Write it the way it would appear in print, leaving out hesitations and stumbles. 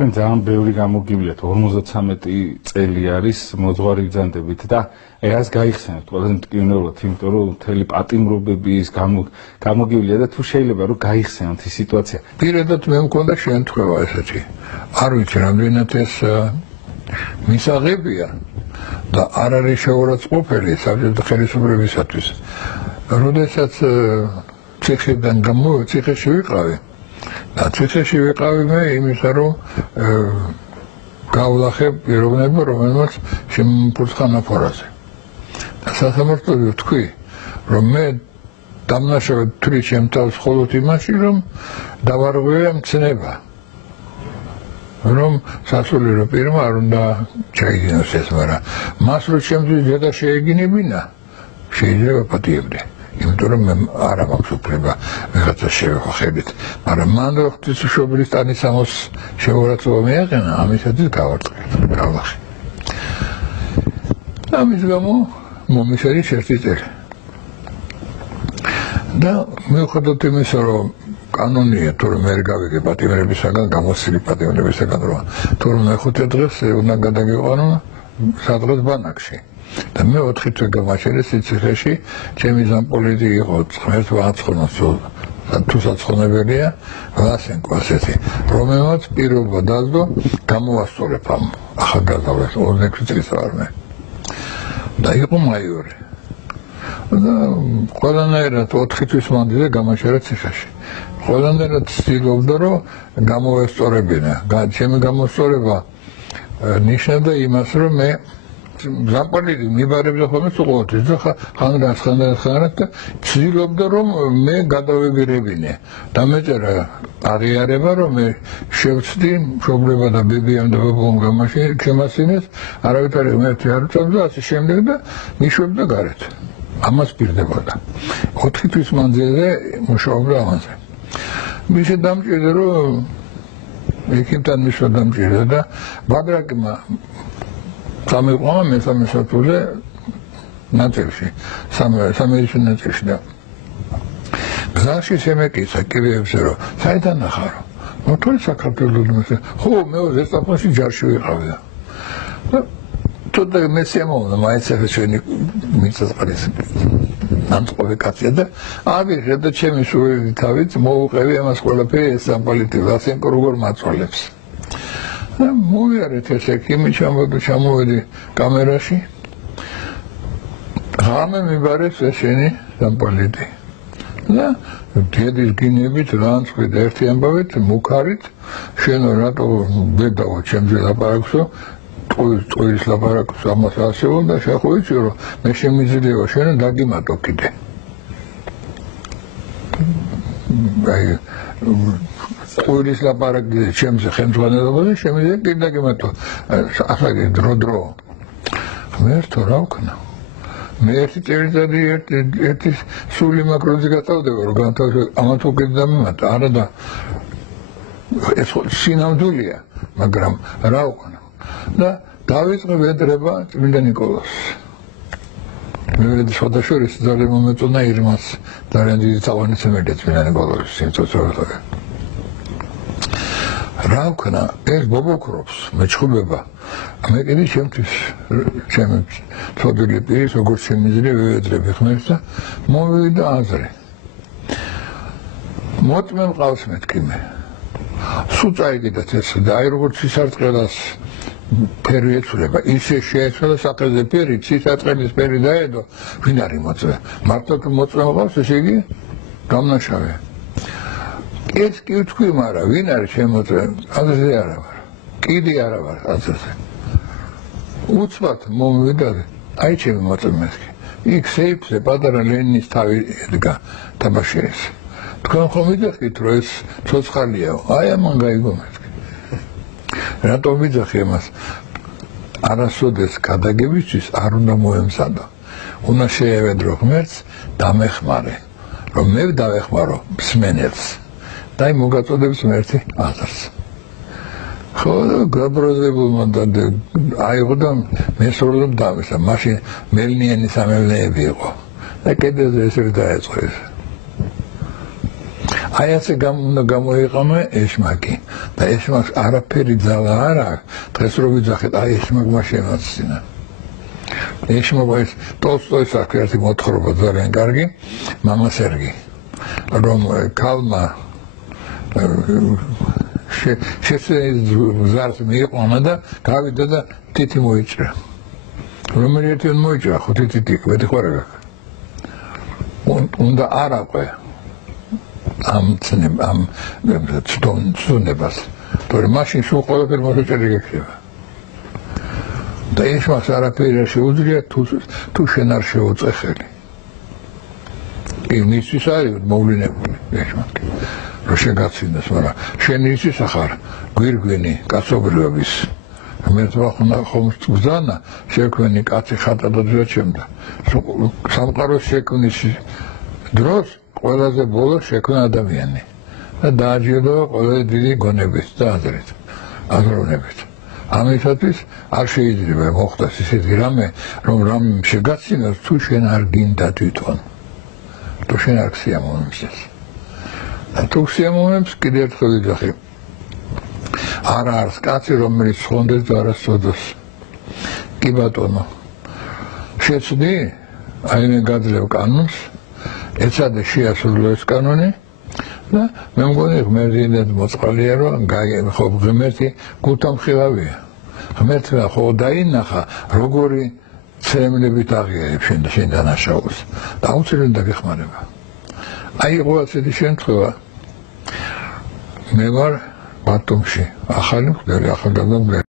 თქვენ ძალიან ბევრი გამოგივლიათ 53 წელი არის მოძღვარი ბრძანდებით და ეს გაიხსენებთ ყველაზე მტკივნეულად, იმიტომ რომ მთელი პატიმრობები ის გამოგივლია და თუ შეიძლება რომ გაიხსენოთ ის სიტუაცია. პირადად მე მქონდა შემთხვევა ესეთი. არ ვიცი რამდენად ეს მისაღებია და არ არის შეურაცხყოფელი საბჭოთა ხელისუფლებისათვის. როდესაც ციხიდან ციხეში ვიყავი და ციხეში ვიყავი მე იმისა რომ გავლახე პიროვნება რომელმაც შემოფურცხა ნაფორაზე. და სასამართლოზე ვთქვი რომ მე დამნაშავედ ვთვლი ჩემ თავს მხოლოდ იმაში რომ დავარღვევია მცნება. რომ სასულიერო პირმა არ უნდა ჩაიგინოს ეს, მაგრამ მას რო ჩემთვის ზედა შეეგინებინა, შეიძლება პატიებდე. იმიტომ რომ მე არ მაქვს უფლება ვიღაცა შევხვედრით, მაგრამ მან რო ღვთისმშობლის ტანისამოს შეურაცხყოფა მიაყენა, ამისათვის გავლახე. ამის გამო მომიშალეს ერთი წელი. და მიუხედავად იმისა, რომ კანონია თუ რომ ვერ გავიგე პატიმრებისაგან, გამოსილი პატიმრებისაგან, რომ თუ რომ მეხუთე დღეს უნდა გადაგიყვანო სადღაც ბანაკში. და მე 4 თვე გამაჩერე ციხეში, ჩემი ზამპოლიტი იყო ღმერთს ვაცხონოს თუ საცხონებელია, ვასენკო ასეთი, რომელმაც პირობა დადო გამოვასწორებ ამ ახალგაზრდას 26 წლის ვარ მე. და იყო მაიორი. და ყველანაირად 4 თვის მანძილზე გამაჩერე ციხეში. ყველანაირად ცდილობდა რომ გამოვასწორებინა. ჩემი გამოსწორება ნიშნავდა იმას, რომ მე ზამპოლიტი მიბარებდა ხოლმე სულ და ხანდახან და ცდილობდა რომ მე გადავეგირებინე. დამეწერა აღიარება რომ მე შევცდი მშობლება და ბებიამ და ბაბამ გამაშინეს, არავითარი ღმერთი არ უწევდა და ასე შემდეგ და მიშვებდა გარეთ. ამას პირდებოდა. 4 თვის მანძილზე მუშაობდა ამაზე. მისი დამჭირდა რომ ექიმთან მისვა დამჭირდა და ბაგრაკმა სამეყომა მესამე სართულზე ნაწილში, სამეში ნაწილში და გზაში შემეკიცა კიბეებზე რომ საიდან ნახარო? მოთხოვე საქართველოს ხო მე ზესტაფონში ჯარში ვიყავი და თუნდაც მე შემოვიდა მაინც ჩვენი მიწასყრის ნამწყობი კაცია და ავიღე და ჩემი სულელი თავით მოუყევი ამას ყველაფერი ეს ზამპოლიტი ვასენკო როგორ მაწვალებს. მოვიარეთ ეს ექიმი ჩამოვედი კამერაში. ღამე მიბარეს ესენი ზამპოლიტი. და დედის გინებით რანცხვი და ერთი ამბავით მუქარით შენ რატო ბედაო ჩემზე ლაპარაკსო ტყუილის ლაპარაკს ამას ასეულ და შეხვეიცი რომ მე შემიძლია შენ დაგიმატო კიდე. აი ტყუილის ლაპარაკი ჩემზე ხელმძღვანელობაზე შემიძლია კიდე დაგიმატო. ასაკი დრო ღმერთო რა ვქნა. მე ერთი წელიწადი ერთი სული მაკროზე გაწავდება რომ განთავსო ამათ უკეთ დამიმატა არა და ეს სინამდვილეა მაგრამ რა ვქნა და დავიწყე ვედრება წმინდა ნიკოლას. მე შედაშორის ძალიან მომეწონა ირმას ძალიან დიდი თაგვანისმცემელი წმინდა ნიკოლას სიმწოწოება. რა ვქნა ეს ბობოქრობს მეჩხუბება მე კიდე ჩემთვის ჩემი ცოდილი პირის როგორც შემიძლია ვევედრები ხმებს და მოვიდა აზრი. მოწმე მყავს მეთქი მე. სულ წაიგდათ ეს და აი როგორც სისარტყელას ფერი ეცვლება, ისე შეეცვლა საკეზე ფერი, სისარტყელის ფერი დაედო, ვინ არის მოწმე? მარტო თუ მოწმე მყავს, ესე იგი გამნაშავე. ეს კი ვთქვი, მაგრამ ვინ არის შემოწმე? აზრზე არა ვარ. კიდე არა ვარ აზრზე. უცბად მომვიდა, აი ჩემი მოწმე მეთქი. იქ სეიფზე პატარა ლენინის თავი ედგა თაბაშირის. თქვენ ხომ ვიძახით, რომ ეს ცოცხალია, აი ამან გაიგო მეთქი. რატომ ვიძახი ამას? არასოდეს გადაგებისთვის არ უნდა მოემზადო. უნდა შეევედრო ღმერთს დამეხმარე, რომ მე დავეხმარო მსმენელს. და აი მოგაწოდებს ღმერთი აზრს. ხო, გაბრაზებულმა და აიღო და მესროლობ დავისა, მაშინ მელნიანი სამევლეები იყო. და კიდევ ესე დაეწყო ეს. აი ასე უნდა გამოიყენო ეშმაკი და ეშმაკს არაფერი ძალა არ აქვს დღეს რო ვიძახეთ აი ეშმაკმა შემოცინა ეშმაკმა ეს ტოლსტოის აქვს ერთი მოთხრობა ძალიან კარგი მამა სერგი რომ ქალმა შეცდაზარს მიიყვანა და გავიდა და თითი მოიჭრა რომელი ერთი მოიჭრა ხო თითი მეტი ხო არა უნდა არაყვე ამ ცნებას თორემ მაშინ სულ ყველაფერი მოსაჭრელი გექნება და ეშმაკს არაფერი არ შეუძლია თუ შენ არ შეუწე ხელი იმისთვის არის მოვლენებული ეშმაკი რომ შეგაცინდეს მაგრამ შენ იცის ახარ გვირგვინი კაცობრიობის მე თვითონ ხომ გზანა შექმენი კაცი ხატადად შეჩემდა სამყაროს შექმნის დროს ყველაზე ბოლო შექმნა ადამიანი და დააჯილდოვა ყველაზე დიდი გონებით და აზროვნებით ამისათვის არ შეიძლება მოხდეს ისეთი რამე რომ რამე შეგაცინოს თუ შენ არ გინდა თვითონ თუ შენ არ გსიამოვნებს თუ გსიამოვნებს კიდე ერთხელ ვიძახი არა არის კაცი რომელიც ხონდეს და არასოდეს კი ბატონო შეცდი აი მე გაძლევ კანონს ეცადე შეასრულო ეს კანონი და მე მგონი ღმერთი მოწყალია რომ ხო ღმერთი გუთამხილავია ღმერთმა ხო დაინახა როგორი ცემლებით აღიარებს შენ დანაშაულს და აუცილებლად დაგეხმარება აი იყო ასეთი შემთხვევა მე ვარ ბათუმში ახალი მღვდელი ახალგაზრდა